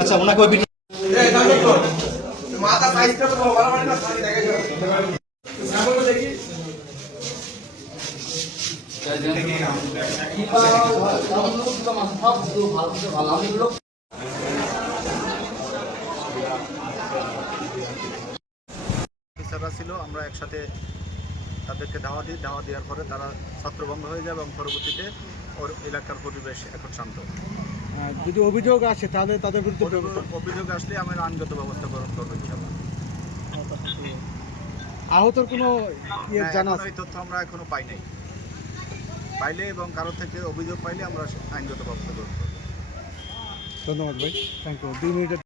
আচ্ছা ওনাকে ওই মাথা সাইজটা তো ভালো মানে না সাইজ দেখে সামনে দেখি টিচাররা ছিল, আমরা একসাথে তাদেরকে ধাওয়া দেওয়ার পরে তারা ছত্রভঙ্গ হয়ে যায় এবং পরবর্তীতে ওর এলাকার পরিবেশ এখন শান্ত। যদি অভিযোগ আসে তাহলে তাদের বিরুদ্ধে অভিযোগ আসলে আমরা আইনগত ব্যবস্থা গ্রহণ করবো ইনশাআল্লাহ। আহতর কোনো জানা এই তথ্য আমরা এখনো পাই নাই। পাইলে এবং কারো থেকে অভিযোগ পাইলে আমরা আইনগত ব্যবস্থা গ্রহণ করবো। ধন্যবাদ ভাই, থ্যাংক ইউ। 2 মিনিটের